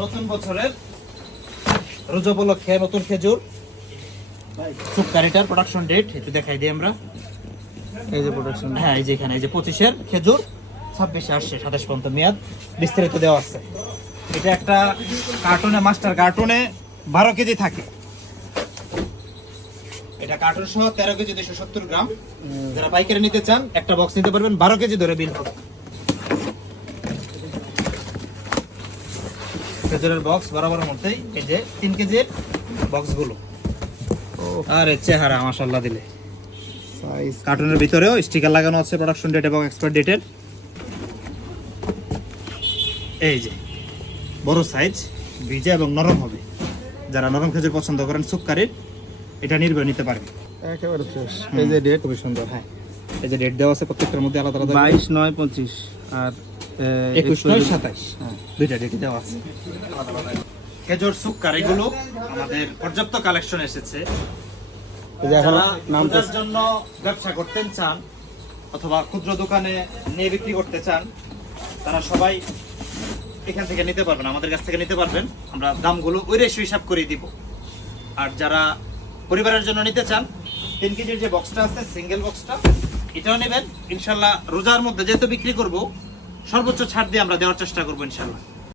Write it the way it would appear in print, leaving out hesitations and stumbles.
নতুন বছরের রোজা উপলক্ষে নতুন খেজুর সুক্কারিটার প্রোডাকশন ডেট একটু দেখাই দিই আমরা। এই যে প্রোডাকশন, হ্যাঁ এই যে এখানে এই যে 25-এর খেজুর 26-এ আসছে, 27 পর্যন্ত মেয়াদ বিস্তারিত দেওয়া আছে। এটা একটা কার্টুনে, মাস্টার কার্টুনে 12 কেজি থাকে। এটা কার্টুন সহ 13 কেজি 270 গ্রাম। যারা পাইকারি নিতে চান একটা বক্স নিতে পারবেন, 12 কেজি ধরে বিল হবে। খেজুরের বক্স বরাবর মধ্যেই এই যে 3 কেজির বক্সগুলো। আরে চেহারা মাশাআল্লাহ দিলে। সাইজ কার্টুনের ভিতরেও স্টিকার লাগানো আছে প্রোডাকশন ডেট এবং এক্সপায়ার ডেটের। এই যে বড় সাইজ, ভিজা এবং নরম হবে। যারা নরম খেজুর পছন্দ করেন সুক্কারির, এটা নির্ভয় নিতে পারেন। একেবারে ফ্রেশ। এই যে ডেট খুবই সুন্দর। হ্যাঁ এই যে ডেট দেওয়া আছে প্রত্যেকটার মধ্যে আলাদা আলাদা। 22/9/25 আর 21/9/27 দুইটা ডেট দেওয়া আছে। খেজুর সুক্কার এগুলো আমাদের পর্যাপ্ত কালেকশন এসেছে। যারা রোজার জন্য ব্যবসা করতে চান অথবা ক্ষুদ্র দোকানে নিয়ে বিক্রি করতে চান, তারা সবাই এখান থেকে নিতে পারবেন, আমাদের কাছ থেকে নিতে পারবেন। আমরা দামগুলো ওই রেশিও হিসাব করে দিব। আর যারা পরিবারের জন্য নিতে চান, 3 কেজির যে বক্সটা আছে সিঙ্গেল বক্সটা, এটাও নেবেন ইনশাল্লাহ। রোজার মধ্যে যেহেতু বিক্রি করব, সর্বোচ্চ ছাড় দিয়ে আমরা দেওয়ার চেষ্টা করবো ইনশাল্লাহ।